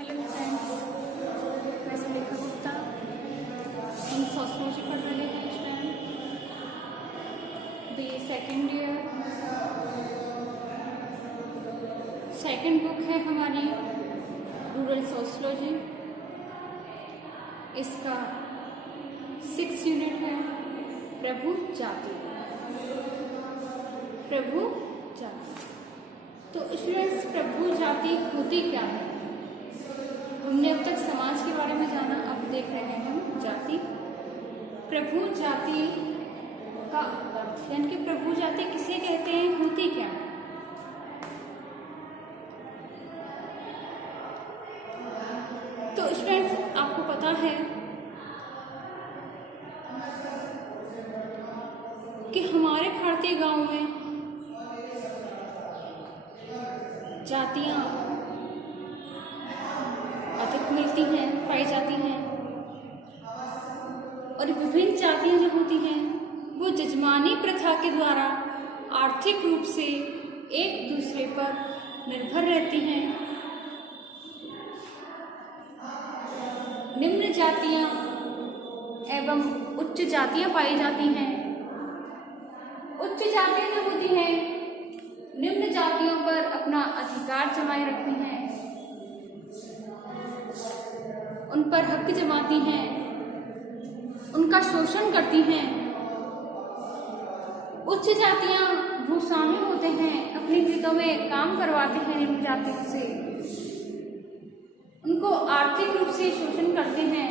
Hello friends, मैं सुलेखा गुप्ता। हम sociology पढ़ रहे हैं इस time. B second year, second book है हमारी रूरल सोशियोलॉजी। इसका 6 यूनिट है प्रभु जाति। प्रभु जाति। तो स्टूडेंट्स, प्रभु जाति होती क्या है? हमने अब तक समाज के बारे में जाना, अब देख रहे हैं हम जाति। प्रभु जाति का अर्थ, यानी कि प्रभु जाति किसे कहते हैं, होती क्या है? तो स्टूडेंट्स, आपको पता है कि हमारे भारतीय गांव में जातियां अधिक मिलती हैं, पाई जाती हैं। और विभिन्न जातियां जो होती हैं वो जजमानी प्रथा के द्वारा आर्थिक रूप से एक दूसरे पर निर्भर रहती हैं। निम्न जातियां एवं उच्च जातियां पाई जाती हैं। उच्च जातियां जो होती हैं निम्न जातियों पर अपना अधिकार जमाए रखती हैं, उन पर हक जमाती हैं, उनका शोषण करती हैं। उच्च जातियां भूस्वामी होते हैं, अपनी खेतों में काम करवाते हैं निम्न जातियों से, उनको आर्थिक रूप से शोषण करते हैं।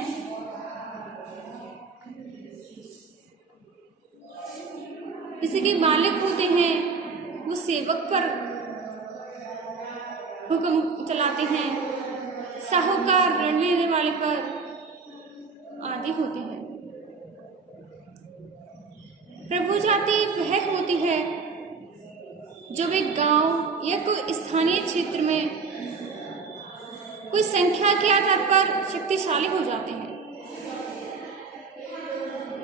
किसी के मालिक होते हैं, वो सेवक पर हुक्म चलाते हैं, साहूकार ऋण लेने वाले पर आदि होते हैं। प्रभु जाति वह होती है जब एक गांव या कोई स्थानीय क्षेत्र में कोई संख्या के आधार पर शक्तिशाली हो जाते हैं।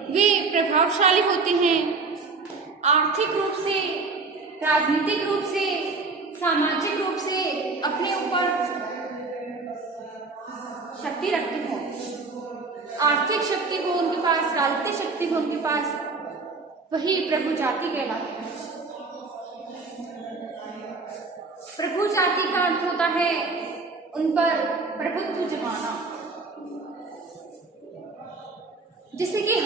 वे प्रभावशाली होते हैं, आर्थिक रूप से, राजनीतिक रूप से, सामाजिक रूप से अपने ऊपर शक्ति रखते हो। आर्थिक शक्ति हो उनके पास, राजनीतिक शक्ति हो उनके पास, वही प्रभु जाति कहलाते हैं। प्रभु जाति का अर्थ होता है उन पर प्रभुत्व जमाना। जैसे कि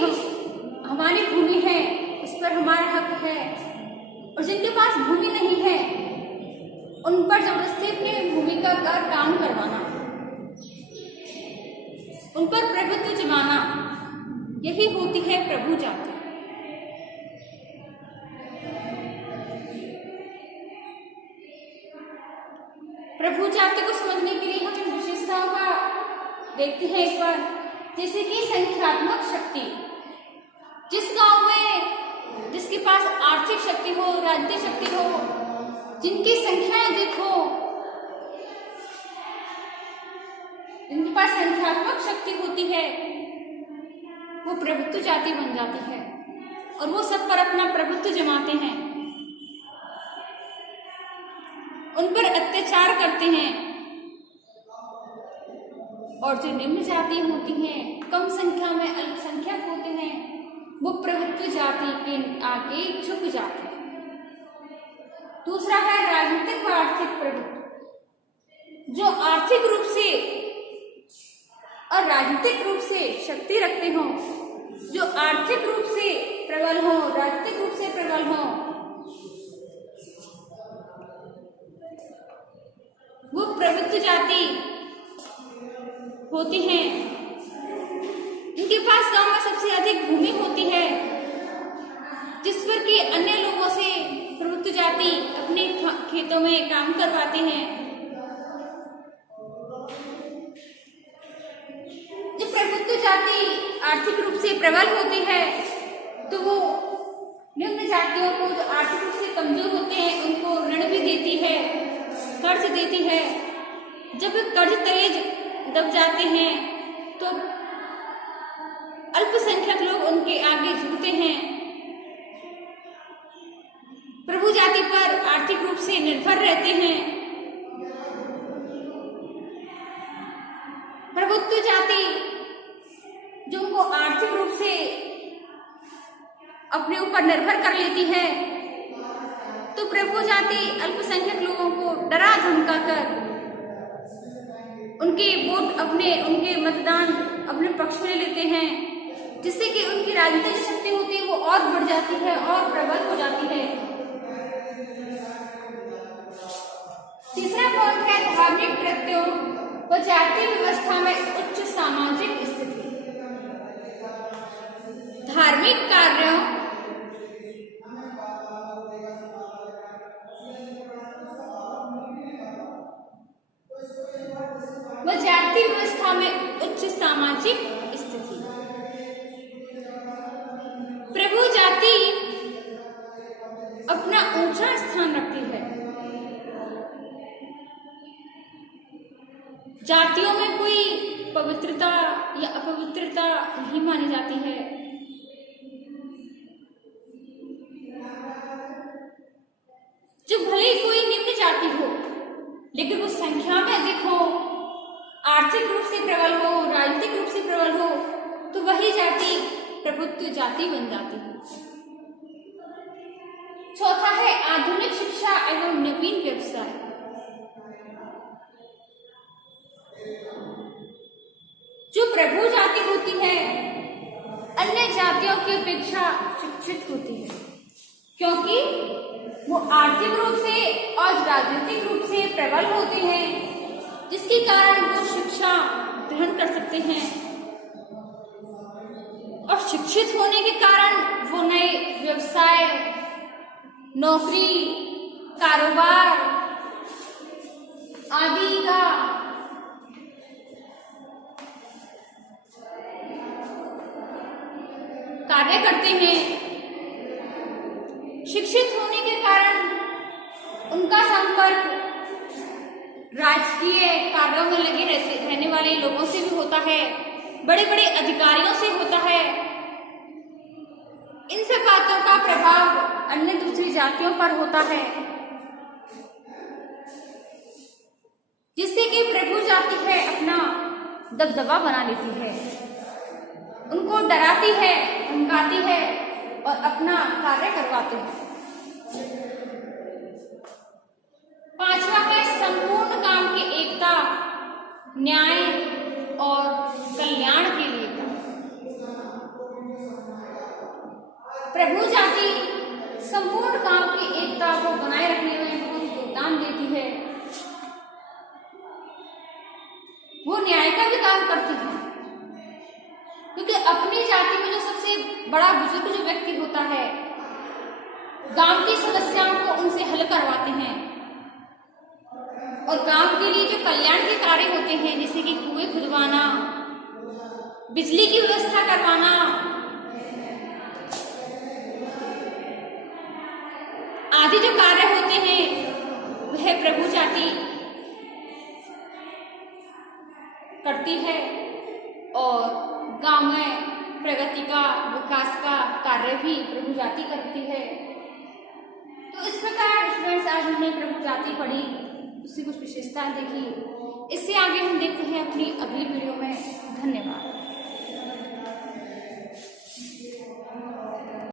हमारी भूमि है, उस पर हमारा हक है, और जिनके पास भूमि नहीं है उन पर जबरदस्ती अपनी भूमि का काम करवाना, उन पर प्रभुत्व जमाना, यही होती है प्रभु जाति। प्रभु जाति को समझने के लिए हम इन विशेषताओं का देखते हैं एक बार। जैसे कि संख्यात्मक शक्ति, जिस गांव में जिसके पास आर्थिक शक्ति हो, राजनीतिक शक्ति हो, जिनकी संख्या अधिक हो, जिनके पास संख्यात्मक शक्ति होती है, वो प्रभुत्व जाति बन जाती है और वो सब पर अपना प्रभुत्व जमाते हैं, उन पर अत्याचार करते हैं। और जो निम्न जाति होती हैं, कम संख्या में अल्पसंख्यक होते हैं, वो प्रभुत्व जाति के आगे झुक जाते हैं। दूसरा है राजनीतिक व आर्थिक प्रभुत्व। जो आर्थिक रूप से और राजनीतिक रूप से शक्ति रखते हो, जो आर्थिक रूप से प्रबल हो, राजनीतिक रूप से प्रबल हो, वो प्रभुत्व जाति होती हैं। इनके पास गांव में सबसे अधिक भूमि होती है, जिस पर कि अन्य लोगों से प्रभुत्व जाति अपने खेतों में काम करवाते हैं। जब प्रभुत्व जाति आर्थिक रूप से प्रबल होती है तो वो निम्न जातियों को, जो आर्थिक रूप से कमजोर होते हैं, उनको ऋण भी देती है, कर्ज देती है। जब कर्ज तले दब जाते हैं तो अल्पसंख्यक लोग उनके आगे झुकते हैं, प्रभु जाति पर आर्थिक रूप से निर्भर रहते हैं। प्रभुत्व जाति जो उनको आर्थिक रूप से अपने ऊपर निर्भर कर लेती है, तो प्रभु जाति अल्पसंख्यक लोगों को डरा धमका कर उनके वोट उनके मतदान अपने पक्ष में ले लेते हैं, जिससे कि उनकी राजनीतिक शक्ति होती है वो और बढ़ जाती है और प्रबल हो जाती है। तीसरा पॉइंट है धार्मिक कृत्यों व जातीय व्यवस्था में उच्च सामाजिक स्थिति। धार्मिक कार्यों व जातीय व्यवस्था में उच्च सामाजिक स्थिति। प्रभु जाति अपना ऊंचा स्थान रखती है। जातियों में कोई पवित्रता या अपवित्रता नहीं मानी जाती है। जो भले ही कोई निम्न जाति हो, लेकिन वो संख्या में अधिक हो, आर्थिक रूप से प्रबल हो, राजनीतिक रूप से प्रबल हो, तो वही जाति प्रभुत्व जाति बन जाती है। चौथा है आधुनिक शिक्षा एवं नवीन व्यवसाय। जो प्रभु जाति होती है अन्य जातियों की अपेक्षा शिक्षित होती है, क्योंकि वो आर्थिक रूप से और राजनीतिक रूप से प्रबल होते हैं, जिसके कारण वो शिक्षा ग्रहण कर सकते हैं और शिक्षित होने के कारण वो नए व्यवसाय, नौकरी, कारोबार आदि का कार्य करते हैं। शिक्षित होने के कारण उनका संपर्क राजकीय कार्यों में लगे रहने वाले लोगों से भी होता है, बड़े बड़े अधिकारियों से होता है। इन सब बातों का प्रभाव अन्य दूसरी जातियों पर होता है, जिससे कि प्रभु जाति है अपना दबदबा बना लेती है, उनको डराती है, धमकाती है और अपना कार्य करवाते हैं। पांचवा है संपूर्ण काम की एकता, न्याय और कल्याण के लिए। प्रभु जाति संपूर्ण काम की एकता को बनाए रखने में बहुत योगदान देती है। वो न्याय का भी काम करती है, क्योंकि अपनी जाति में जो सबसे बड़ा बुजुर्ग जो व्यक्ति होता है, गांव की समस्याओं को उनसे हल करवाते हैं और गांव के लिए जो कल्याण के कार्य होते हैं, जैसे कि कुएं खुदवाना, बिजली की व्यवस्था करवाना आदि जो कार्य होते हैं, वह प्रभु जाति करती है और गांव में प्रगति का, विकास का कार्य भी प्रभु जाति करती है। तो इस प्रकार स्टूडेंट्स आज हमने प्रभु जाति पढ़ी, उसकी कुछ विशेषताएं देखी। इससे आगे हम देखते हैं अपनी अगली वीडियो में। धन्यवाद।